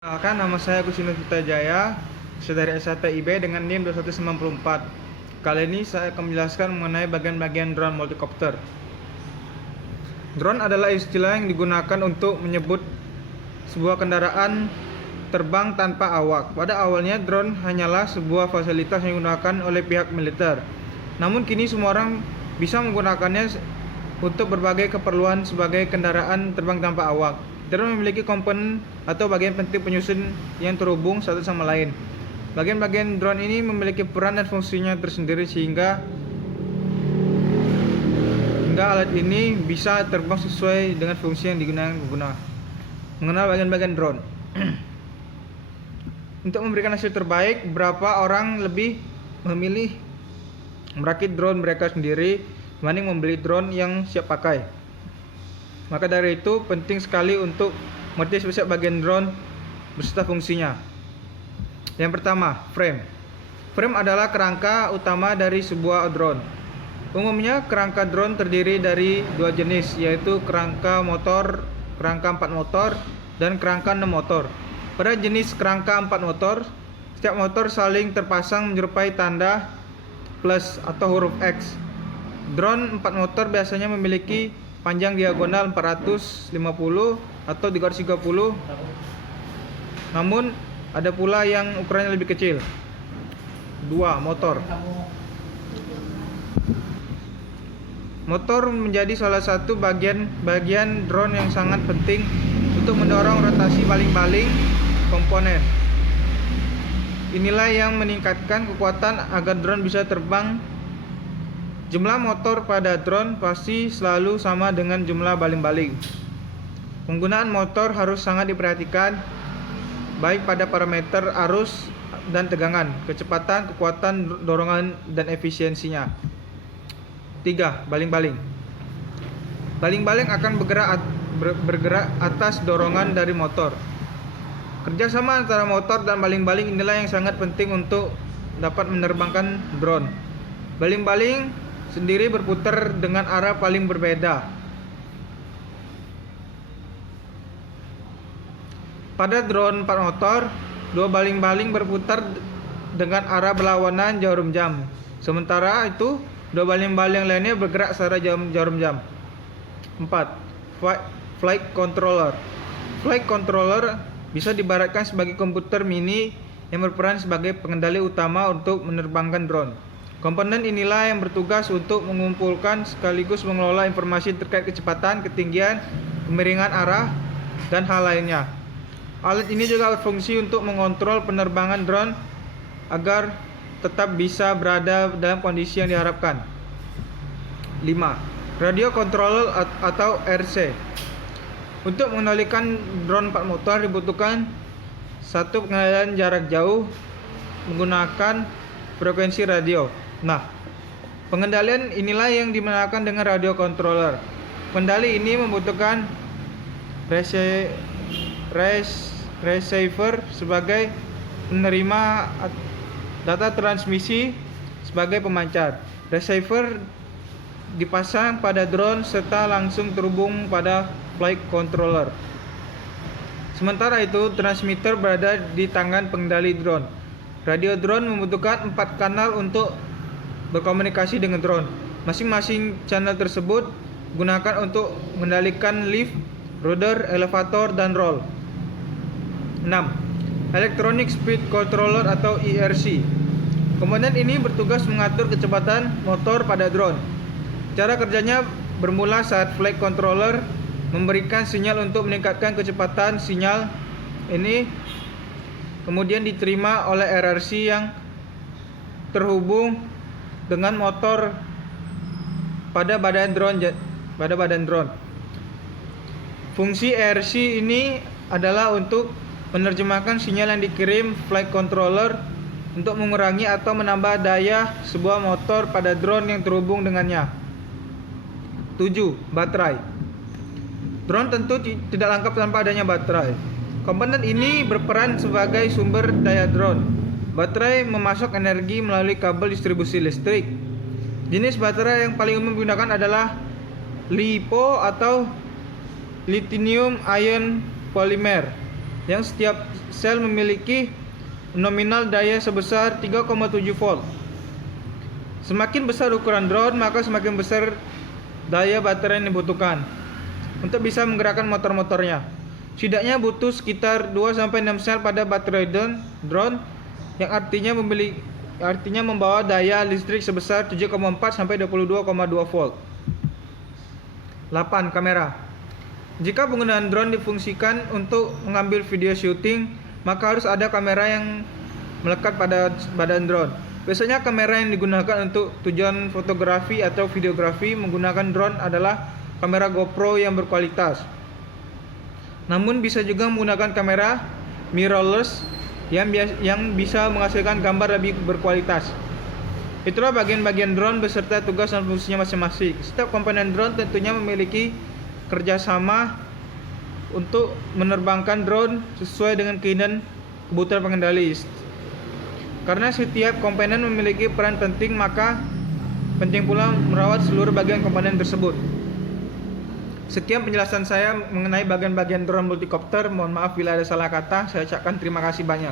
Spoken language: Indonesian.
Perkenalkan, nama saya Kusino Jaya, dari SHTIB dengan NIM 2194. Kali ini saya akan menjelaskan mengenai bagian-bagian drone multicopter. Drone adalah istilah yang digunakan untuk menyebut sebuah kendaraan terbang tanpa awak. Pada awalnya drone hanyalah sebuah fasilitas yang digunakan oleh pihak militer. Namun kini semua orang bisa menggunakannya untuk berbagai keperluan sebagai kendaraan terbang tanpa awak. Drone memiliki komponen atau bagian penting penyusun yang terhubung satu sama lain. Bagian-bagian drone ini memiliki peran dan fungsinya tersendiri sehingga alat ini bisa terbang sesuai dengan fungsi yang digunakan pengguna. Mengenal bagian-bagian drone. Untuk memberikan hasil terbaik, berapa orang lebih memilih merakit drone mereka sendiri dibanding membeli drone yang siap pakai. Maka dari itu penting sekali untuk mengerti spesial bagian drone beserta fungsinya. Yang pertama, frame. Frame adalah kerangka utama dari sebuah drone. Umumnya kerangka drone terdiri dari dua jenis, yaitu kerangka motor, kerangka 4 motor, dan kerangka 6 motor. Pada jenis kerangka 4 motor, setiap motor saling terpasang menyerupai tanda plus atau huruf X. Drone 4 motor biasanya memiliki panjang diagonal 450 atau 330. Namun ada pula yang ukurannya lebih kecil. 2. Motor. Motor menjadi salah satu bagian drone yang sangat penting untuk mendorong rotasi baling-baling komponen. Inilah yang meningkatkan kekuatan agar drone bisa terbang. Jumlah motor pada drone pasti selalu sama dengan jumlah baling-baling. Penggunaan motor harus sangat diperhatikan, baik pada parameter arus dan tegangan, kecepatan, kekuatan dorongan, dan efisiensinya. 3. Baling-baling. Baling-baling akan bergerak atas dorongan dari motor. Kerjasama antara motor dan baling-baling inilah yang sangat penting untuk dapat menerbangkan drone. Baling-baling sendiri berputar dengan arah paling berbeda. Pada drone 4 motor, dua baling-baling berputar dengan arah berlawanan jarum jam. Sementara itu, dua baling-baling lainnya bergerak secara jarum jam. 4. Flight controller. Flight controller bisa diibaratkan sebagai komputer mini yang berperan sebagai pengendali utama untuk menerbangkan drone. Komponen inilah yang bertugas untuk mengumpulkan sekaligus mengelola informasi terkait kecepatan, ketinggian, kemiringan arah, dan hal lainnya. Alat ini juga berfungsi untuk mengontrol penerbangan drone agar tetap bisa berada dalam kondisi yang diharapkan. 5. Radio controller atau RC. Untuk mengendalikan drone 4 motor dibutuhkan satu pengendalian jarak jauh menggunakan frekuensi radio. Nah, pengendalian inilah yang dimenangkan dengan radio controller. Kendali ini membutuhkan receiver sebagai penerima data transmisi sebagai pemancar. Receiver dipasang pada drone serta langsung terhubung pada flight controller. Sementara itu, transmitter berada di tangan pengendali drone. Radio drone membutuhkan 4 kanal untuk berkomunikasi dengan drone. Masing-masing channel tersebut digunakan untuk mengendalikan lift, rudder, elevator, dan roll. 6. Electronic Speed Controller atau ERC. Komponen ini bertugas mengatur kecepatan motor pada drone. Cara kerjanya bermula saat flight controller memberikan sinyal untuk meningkatkan kecepatan sinyal ini, kemudian diterima oleh RRC yang terhubung dengan motor pada badan drone. Fungsi RRC ini adalah untuk menerjemahkan sinyal yang dikirim flight controller untuk mengurangi atau menambah daya sebuah motor pada drone yang terhubung dengannya. 7. Baterai. Drone tentu tidak lengkap tanpa adanya baterai. Komponen ini berperan sebagai sumber daya drone. Baterai memasok energi melalui kabel distribusi listrik. Jenis baterai yang paling umum digunakan adalah LiPo atau lithium ion polymer. yang setiap sel memiliki nominal daya sebesar 3,7 volt. Semakin besar ukuran drone, maka semakin besar daya baterai yang dibutuhkan untuk bisa menggerakkan motor-motornya. Setidaknya butuh sekitar 2-6 sel pada baterai drone yang artinya membawa daya listrik sebesar 7,4 sampai 22,2 volt. 8. Kamera. Jika penggunaan drone difungsikan untuk mengambil video shooting, maka harus ada kamera yang melekat pada badan drone. Biasanya kamera yang digunakan untuk tujuan fotografi atau videografi menggunakan drone adalah kamera GoPro yang berkualitas. Namun bisa juga menggunakan kamera mirrorless yang bisa menghasilkan gambar lebih berkualitas. Itulah bagian-bagian drone beserta tugas dan fungsinya masing-masing. Setiap komponen drone tentunya memiliki kerjasama untuk menerbangkan drone sesuai dengan keinginan kebutuhan pengendali. Karena setiap komponen memiliki peran penting, maka penting pula merawat seluruh bagian komponen tersebut. Sekian penjelasan saya mengenai bagian-bagian drone multicopter. Mohon maaf bila ada salah kata. Saya ucapkan terima kasih banyak.